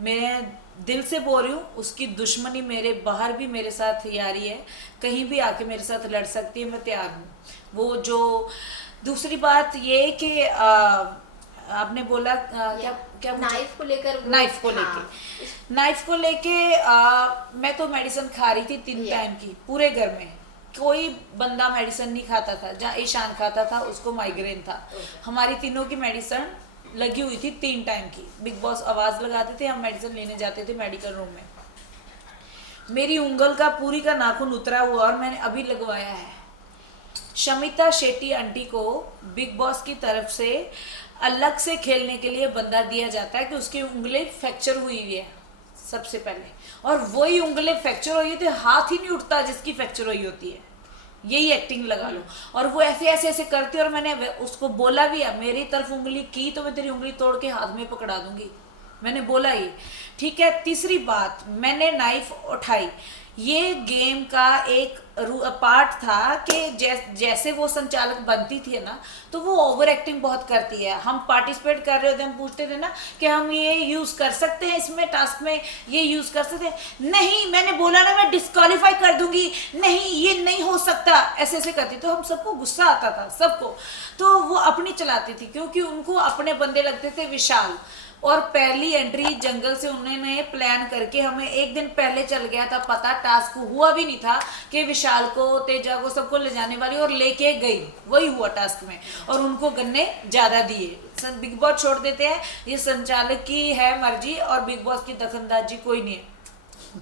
मैं दिल से बोल रही हूँ, उसकी दुश्मनी मेरे बाहर भी मेरे साथ यारी है, कहीं भी आके मेरे साथ लड़ सकती है, मैं तैयार हूँ। वो जो दूसरी बात ये कि आपने बोला क्या क्या पूछा? नाइफ को लेकर वो, नाइफ को लेके, हाँ। नाइफ को लेके मैं तो मेडिसिन खा रही थी 3 टाइम की पूरे घर में। कोई बंदा मेडिसिन नहीं खाता था, जहाँ ईशान खाता था उसको माइग्रेन था। हमारी तीनों की मेडिसिन लगी हुई थी 3 टाइम की। बिग बॉस आवाज लगाते थे, हम मेडिसिन लेने जाते थे मेडिकल रूम में। मेरी उंगल का पूरी का नाखून उतरा हुआ और मैंने अभी लगवाया है। शमिता शेट्टी आंटी को बिग बॉस की तरफ से अलग से खेलने के लिए बंदा दिया जाता है कि उसकी उंगली फ्रैक्चर हुई हुई है सबसे पहले, और वही उंगलें फ्रैक्चर हुई थी, हाथ ही नहीं उठता जिसकी फ्रैक्चर हुई होती है। यही एक्टिंग लगा लो। और वो ऐसे ऐसे ऐसे करती है, और मैंने उसको बोला भी है, मेरी तरफ उंगली की तो मैं तेरी उंगली तोड़ के हाथ में पकड़ा दूंगी, मैंने बोला ही। ठीक है, तीसरी बात, मैंने नाइफ उठाई। ये गेम का एक पार्ट था कि जैसे वो संचालक बनती थी ना, तो वो ओवर एक्टिंग बहुत करती है। हम पार्टिसिपेट कर रहे होते, हम पूछते थे ना कि हम ये यूज कर सकते हैं इसमें टास्क में, ये यूज कर सकते हैं, नहीं मैंने बोला ना मैं डिस्क्वालीफाई कर दूंगी, नहीं ये नहीं हो सकता, ऐसे ऐसे करती। तो हम सबको गुस्सा आता था, सबको। तो वो अपनी चलाती थी क्योंकि उनको अपने बंदे लगते थे विशाल। और पहली एंट्री जंगल से उन्होंने प्लान करके हमें एक दिन पहले चल गया था पता, टास्क हुआ भी नहीं था कि विशाल को, तेजा को, सबको ले जाने वाली, और लेके गई, वही हुआ टास्क में। और उनको गन्ने ज्यादा दिए। बिग बॉस छोड़ देते हैं, ये संचालक की है मर्जी, और बिग बॉस की दखलंदाजी कोई नहीं है।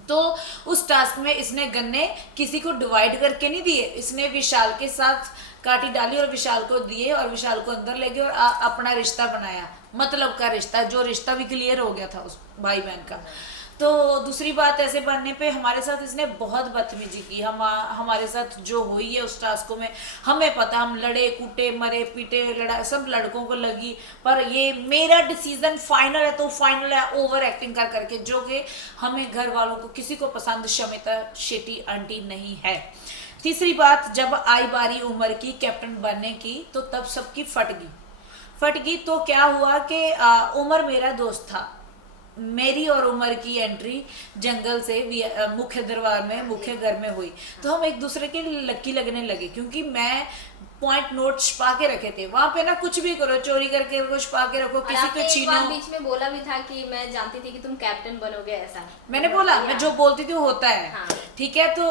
तो उस टास्क में इसने गन्ने किसी को डिवाइड करके नहीं दिए, इसने विशाल के साथ काटी डाली और विशाल को दिए, और विशाल को अंदर ले गए और अपना रिश्ता बनाया, मतलब का रिश्ता, जो रिश्ता भी क्लियर हो गया था उस भाई बहन का। तो दूसरी बात, ऐसे बनने पे हमारे साथ इसने बहुत बदतमीजी की। हमारे साथ जो हुई है उस टास्क में, हमें पता, हम लड़े कूटे मरे पीटे, लड़ा सब लड़कों को लगी, पर ये मेरा डिसीजन फाइनल है तो फाइनल है, ओवर एक्टिंग कर करके, जो कि हमें घर वालों को किसी को पसंद शमिता शेट्टी आंटी नहीं है। तीसरी बात, जब आई बारी उमर की कैप्टन बनने की, तो तब सबकी फट गई। तो क्या हुआ कि उमर मेरा दोस्त था, मेरी और उमर की एंट्री जंगल से मुख्य दरबार में, मुख्य घर में हुई। तो हम एक दूसरे के लक्की लगने लगे, क्योंकि मैं पॉइंट नोट छुपा के रखे थे वहां पे ना, कुछ भी करो, चोरी करके कुछ छुपा के रखो, किसी को छीनो। बीच में बोला भी था कि मैं जानती थी कि तुम कैप्टन बनोगे, ऐसा मैंने बोला, मैं जो बोलती थी वो होता है। हाँ। ठीक है, तो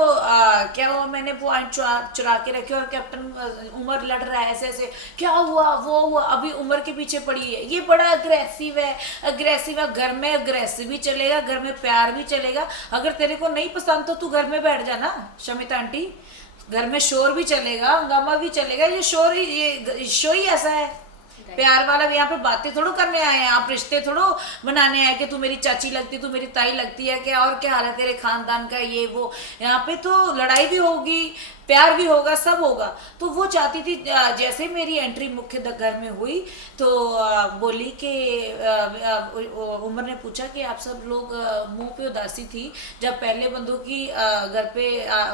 क्या हुआ, मैंने पॉइंट चुरा के रखे, और कैप्टन उमर लड़ रहा है ऐसे ऐसे, क्या हुआ वो हुआ, अभी उमर के पीछे पड़ी है, ये बड़ा अग्रेसिव है, अग्रेसिव है। घर में अग्रेसिव भी चलेगा, घर में प्यार भी चलेगा। अगर तेरे को नहीं पसंद तो तू घर में बैठ जाना शमिता आंटी, घर में शोर भी चलेगा, हंगामा भी चलेगा। ये शोर ही, ये शो ही ऐसा है, प्यार वाला। यहाँ पे बातें थोड़ो करने आए हैं, आप रिश्ते थोड़ो बनाने आए कि तू मेरी चाची लगती, तू मेरी ताई लगती है क्या, और क्या हाल है तेरे खानदान का, ये वो। यहाँ पे तो लड़ाई भी होगी, प्यार भी होगा, सब होगा। तो वो चाहती थी, जैसे मेरी एंट्री मुख्य घर में हुई, तो बोली कि उमर ने पूछा कि आप सब लोग मुंह पे उदासी थी, जब पहले बंदों की घर पे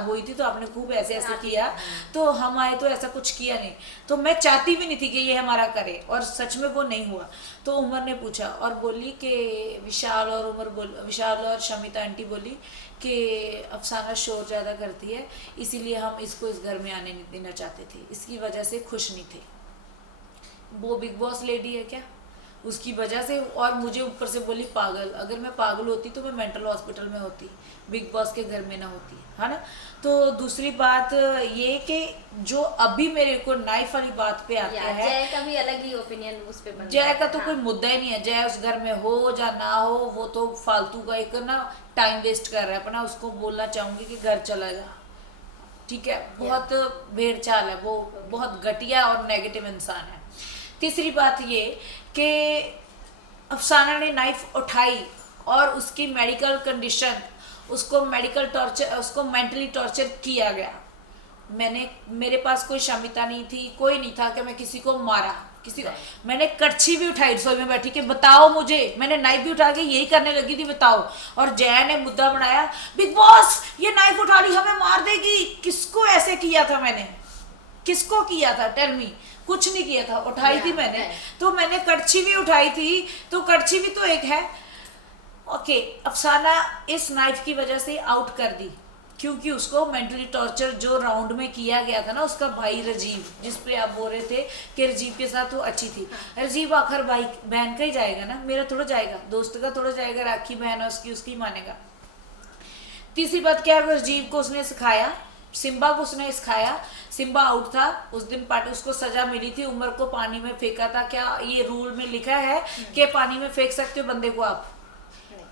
हुई थी तो आपने खूब ऐसे ऐसे किया, तो हम आए तो ऐसा कुछ किया नहीं। तो मैं चाहती भी नहीं थी कि ये हमारा करे, और सच में वो नहीं हुआ। तो उमर ने पूछा और बोली कि विशाल और शमिता आंटी बोली कि अफसाना शोर ज़्यादा करती है, इसीलिए हम इसको इस घर में आने नहीं देना चाहते थे, इसकी वजह से खुश नहीं थे। वो बिग बॉस लेडी है क्या, उसकी वजह से। और मुझे ऊपर से बोली पागल। अगर मैं पागल होती तो मैं मेंटल हॉस्पिटल में होती, बिग बॉस के घर में ना होती, है ना। तो दूसरी बात ये कि जो अभी मेरे को नाइफ वाली बात पे आता है, जय का भी अलग ही ओपिनियन उस पे बनता जय का तो हाँ। कोई मुद्दा ही नहीं है, जय उस घर में हो या ना हो, वो तो फालतू का एक ना टाइम वेस्ट कर रहा है अपना। उसको बोलना चाहूंगी कि घर चला जा, ठीक है, बहुत भेड़ चाल है वो, बहुत घटिया और नेगेटिव इंसान है। तीसरी बात ये कि अफसाना ने नाइफ उठाई और उसकी मेडिकल कंडीशन, उसको मेडिकल टॉर्चर, उसको मेंटली टॉर्चर किया गया। मेरे पास कोई क्षमता नहीं थी, कोई नहीं था कि मैं किसी को मारा, किसी को। मैंने कड़छी भी उठाई रसोई में बैठी कि बताओ मुझे, मैंने नाइफ भी उठा के यही करने लगी थी, बताओ। और जया ने मुद्दा बनाया, बिग बॉस ये नाइफ उठा ली, हमें मार देगी। किसको ऐसे किया था मैंने, किसको किया था, टेल मी। कुछ नहीं किया था, उठाई थी मैंने। तो मैंने कड़छी भी उठाई थी, तो कड़छी भी तो एक है। ओके, अफसाना इस नाइफ की वजह से आउट कर दी क्योंकि उसको मेंटली टॉर्चर जो राउंड में किया गया था ना, उसका भाई रजीव, जिस पे आप बोल रहे थे कि रजीव के साथ वो अच्छी थी, रजीव आखिर भाई बहन का ही जाएगा ना, मेरा थोड़ा जाएगा, दोस्त का थोड़ा जाएगा, राखी बहन है उसकी, उसकी मानेगा। तीसरी बात क्या है, रजीव को उसने सिखाया, सिम्बा को उसने सिखाया, सिम्बा आउट था उस दिन, पार्टी उसको सजा मिली थी, उमर को पानी में फेंका था। क्या ये रूल में लिखा है कि पानी में फेंक सकते हो बंदे को आप?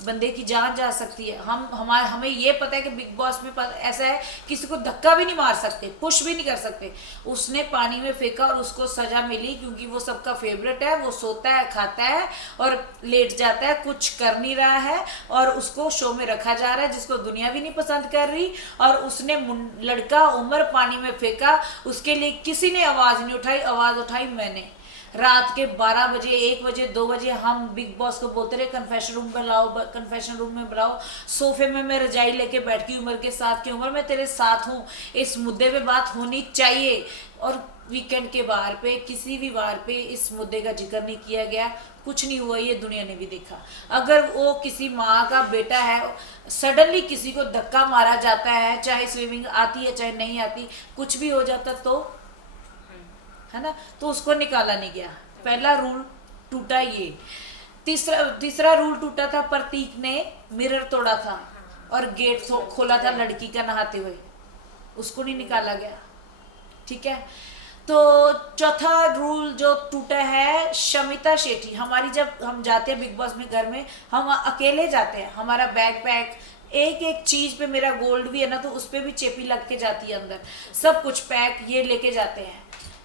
बंदे की जान जा सकती है। हमें ये पता है कि बिग बॉस में ऐसा है, किसी को धक्का भी नहीं मार सकते, पुश भी नहीं कर सकते। उसने पानी में फेंका और उसको सजा मिली क्योंकि वो सबका फेवरेट है, वो सोता है, खाता है और लेट जाता है, कुछ कर नहीं रहा है और उसको शो में रखा जा रहा है, जिसको दुनिया भी नहीं पसंद कर रही। और उसने लड़का उमर पानी में फेंका, उसके लिए किसी ने आवाज नहीं उठाई, आवाज उठाई मैंने। रात के 12 बजे, 1 बजे, 2 बजे हम बिग बॉस को बोलते रहे कन्फेशन रूम में लाओ, कन्फेशन रूम में बुलाओ। सोफे में मैं रजाई लेके बैठ गई उमर के साथ कि उमर मैं तेरे साथ हूँ, इस मुद्दे पे बात होनी चाहिए। और वीकेंड के बार पे, किसी भी बार पे इस मुद्दे का जिक्र नहीं किया गया, कुछ नहीं हुआ, ये दुनिया ने भी देखा। अगर वो किसी माँ का बेटा है, सडनली किसी को धक्का मारा जाता है, चाहे स्विमिंग आती है चाहे नहीं आती, कुछ भी हो जाता तो, है ना, तो उसको निकाला नहीं गया। पहला रूल टूटा ये। तीसरा रूल टूटा था, प्रतीक ने मिरर तोड़ा था और गेट खोला था लड़की का नहाते हुए, उसको नहीं निकाला गया, ठीक है। तो चौथा रूल जो टूटा है, शमिता शेट्टी, हमारी जब हम जाते हैं बिग बॉस में, घर में हम अकेले जाते हैं, हमारा बैग पैक, एक एक चीज पे, मेरा गोल्ड भी है ना, तो उस पे भी चेपी लग के जाती है अंदर, सब कुछ पैक ये लेके जाते हैं।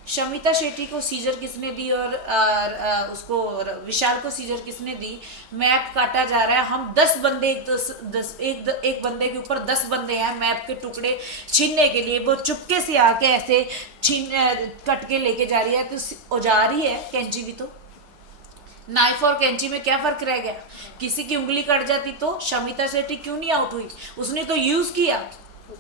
शमिता शेट्टी को सीजर किसने दी और उसको विशाल को सीजर किसने दी? मैप काटा जा रहा है, हम 10 बंदे, एक बंदे के ऊपर 10 बंदे हैं मैप के टुकड़े छीनने के लिए। वो चुपके से आके ऐसे कट के लेके जा रही है, तो औजार ही है, कैंची भी तो। नाइफ और कैंची में क्या फर्क रह गया? किसी की उंगली कट जाती तो शमिता शेट्टी क्यों नहीं आउट हुई? उसने तो यूज किया।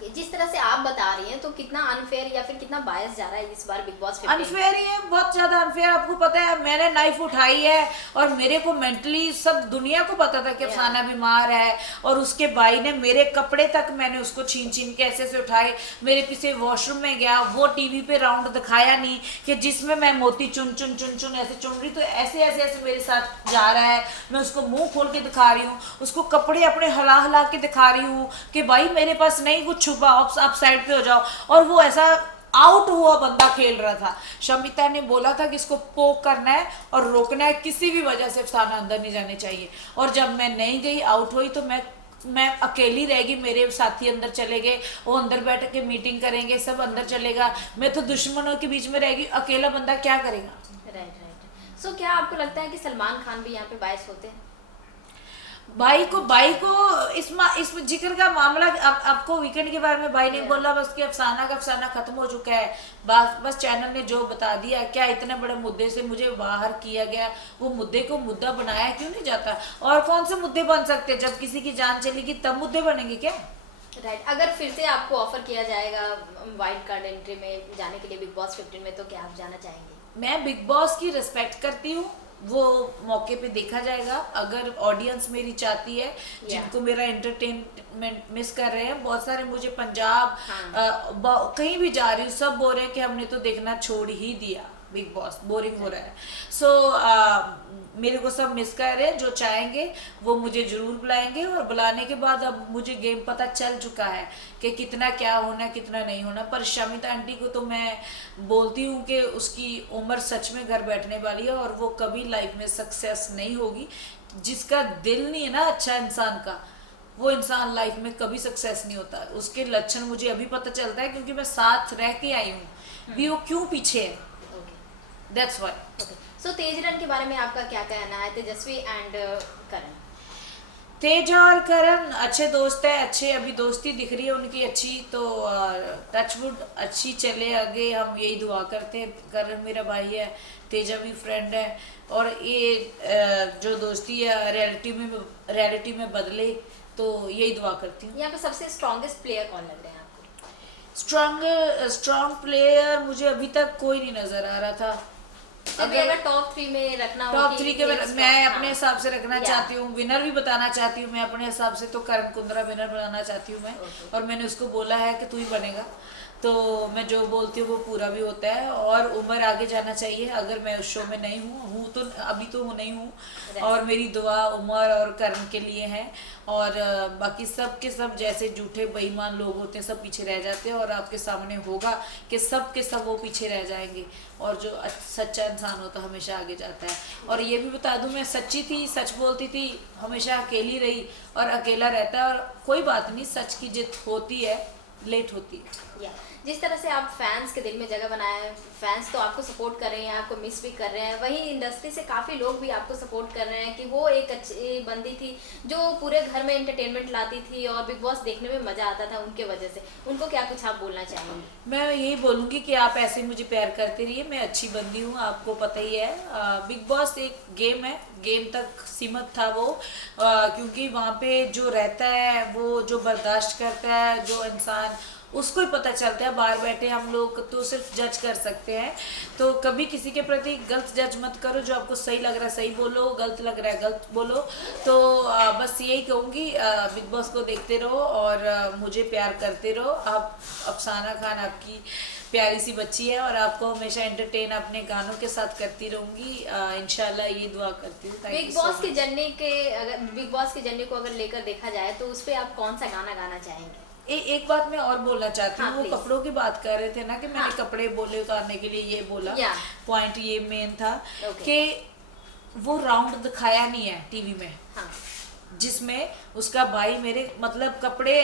जिस तरह से आप बता रही हैं, तो कितना अनफेयर या फिर कितना बायस जा रहा है इस बार बिग बॉस 15? अनफेयर ही है, बहुत ज्यादा अनफेयर। आपको पता है मैंने नाइफ उठाई है और मेरे को मेंटली सब दुनिया को पता था कि अफसाना बीमार है, और उसके भाई ने मेरे कपड़े तक, मैंने उसको छीन छीन के ऐसे से उठाए, मेरे पीछे वॉशरूम में गया, वो टीवी पे राउंड दिखाया नहीं कि जिसमें मैं मोती चुन चुन चुन चुन ऐसे चुन रही, तो ऐसे ऐसे ऐसे मेरे साथ जा रहा है, मैं उसको मुंह खोल के दिखा रही हूँ, उसको कपड़े अपने हला हला के दिखा रही हूँ कि भाई मेरे पास नहीं कुछ छुपा, आप साइड पे हो जाओ। और वो ऐसा आउट हुआ बंदा खेल रहा था। शमिता ने बोला था कि इसको पोक करना है और रोकना है, किसी भी वजह से अफसाना अंदर नहीं जाने चाहिए। और जब मैं नहीं गई, आउट हुई, तो मैं अकेली रहेगी, मेरे साथी अंदर चले गए, वो अंदर बैठ के मीटिंग करेंगे, सब अंदर चलेगा, मैं तो दुश्मनों के बीच में रहेगी, अकेला बंदा क्या करेगा? राइट। सो क्या आपको लगता है कि सलमान खान भी यहाँ पे बायस होते हैं? भाई को इस जिक्र का मामला, आपको वीकेंड के बारे में भाई ने बोला बस कि अफसाना खत्म हो चुका है, बस चैनल ने जो बता दिया। क्या इतने बड़े मुद्दे से मुझे बाहर किया गया, वो मुद्दे को मुद्दा बनाया क्यों नहीं जाता? और कौन से मुद्दे बन सकते? जब किसी की जान चलेगी तब मुद्दे बनेंगे क्या? राइट। अगर फिर से आपको ऑफर किया जाएगा वाइल्ड कार्ड एंट्री में जाने के लिए बिग बॉस 15 में, तो क्या आप जाना चाहेंगे? मैं बिग बॉस की रिस्पेक्ट करती हूँ, वो मौके पे देखा जाएगा। अगर ऑडियंस मेरी चाहती है, जिनको मेरा एंटरटेनमेंट मिस कर रहे हैं, बहुत सारे मुझे पंजाब कहीं भी जा रही हूँ, सब बोल रहे हैं कि हमने तो देखना छोड़ ही दिया, बिग बॉस बोरिंग हो रहा है। सो मेरे को सब मिस कर रहे हैं। जो चाहेंगे वो मुझे जरूर बुलाएंगे, और बुलाने के बाद अब मुझे गेम पता चल चुका है कि कितना क्या होना, कितना नहीं होना। पर शमिता आंटी को तो मैं बोलती हूँ कि उसकी उम्र सच में घर बैठने वाली है, और वो कभी लाइफ में सक्सेस नहीं होगी। जिसका दिल नहीं है ना अच्छा इंसान का, वो इंसान लाइफ में कभी सक्सेस नहीं होता। उसके लक्षण मुझे अभी पता चलता है, क्योंकि मैं साथ रह के आई हूँ भी, वो क्यों पीछे है। That's why. Okay. So तेजरन के बारे में आपका क्या कहना है? तेजस्वी एंड करण। तेज और करण अच्छे दोस्त है, अच्छे अभी दोस्ती दिख रही है उनकी अच्छी, तो टचवुड अच्छी चले आगे, हम यही दुआ करते हैं। करण मेरा भाई है, तेजा भी फ्रेंड है, और ये जो दोस्ती है रियलिटी में बदले, तो यही दुआ करती हूँ। यहाँ पे सबसे स्ट्रॉन्गेस्ट प्लेयर कौन लग रहे हैं आपको? स्ट्रॉन्ग प्लेयर मुझे अभी तक कोई नहीं नजर आ रहा था। स्टिल भी अगर टॉप 3 में रखना हो टॉप कि 3 के James मैं Bond, अपने हाँ, हिसाब से रखना Yeah. चाहती हूँ, विनर भी बताना चाहती हूँ मैं अपने हिसाब से, तो करण कुंद्रा विनर बनाना चाहती हूँ मैं। Okay. और मैंने उसको बोला है कि तू ही बनेगा, तो मैं जो बोलती हूँ वो पूरा भी होता है। और उम्र आगे जाना चाहिए, अगर मैं उस शो में नहीं हूँ तो अभी तो नहीं हूँ, और मेरी दुआ उमर और करण के लिए है। और बाकी सब के सब जैसे झूठे बेईमान लोग होते हैं सब पीछे रह जाते हैं, और आपके सामने होगा कि सब के सब वो पीछे रह जाएंगे, और जो सच्चा इंसान होता है हमेशा आगे जाता है। और ये भी बता दूं, मैं सच्ची थी, सच बोलती थी, हमेशा अकेली रही और अकेला रहता है। और कोई बात नहीं, सच की जित होती है, लेट होती है। या जिस तरह से आप फैंस के दिल में जगह बनाए हैं, फैंस तो आपको सपोर्ट कर रहे हैं, आपको मिस भी कर रहे हैं, वहीं इंडस्ट्री से काफ़ी लोग भी आपको सपोर्ट कर रहे हैं कि वो एक अच्छी बंदी थी जो पूरे घर में एंटरटेनमेंट लाती थी और बिग बॉस देखने में मज़ा आता था उनके वजह से, उनको क्या कुछ आप बोलना चाहेंगे? मैं यही बोलूँगी कि आप ऐसे मुझे प्यार करते रहिए, मैं अच्छी बंदी हूँ, आपको पता ही है। बिग बॉस एक गेम है, गेम तक सीमित था वो, क्योंकि वहाँ पे जो रहता है, वो जो बर्दाश्त करता है, जो इंसान, उसको ही पता चलता है। बाहर बैठे हम लोग तो सिर्फ जज कर सकते हैं, तो कभी किसी के प्रति गलत जज मत करो। जो आपको सही लग रहा है सही बोलो, गलत लग रहा है गलत बोलो। तो बस यही कहूँगी, बिग बॉस को देखते रहो और मुझे प्यार करते रहो। आप, अफसाना खान आपकी प्यारी सी बच्ची है, और आपको हमेशा एंटरटेन अपने गानों के साथ करती रहूँगी, इंशाल्लाह ये दुआ करती हूँ। बिग बॉस की जर्नी के, अगर बिग बॉस की जर्नी को अगर लेकर देखा जाए तो उस पर आप कौन सा गाना गाना चाहेंगे? एक बात मैं और बोलना चाहती हूँ। हाँ, वो please. कपड़ों की बात कर रहे थे ना, कि मैंने हाँ. कपड़े बोले उतारने के लिए ये बोला, Yeah. पॉइंट ये मेन था Okay. कि वो राउंड दिखाया नहीं है टीवी में, हाँ जिसमें उसका भाई मेरे मतलब कपड़े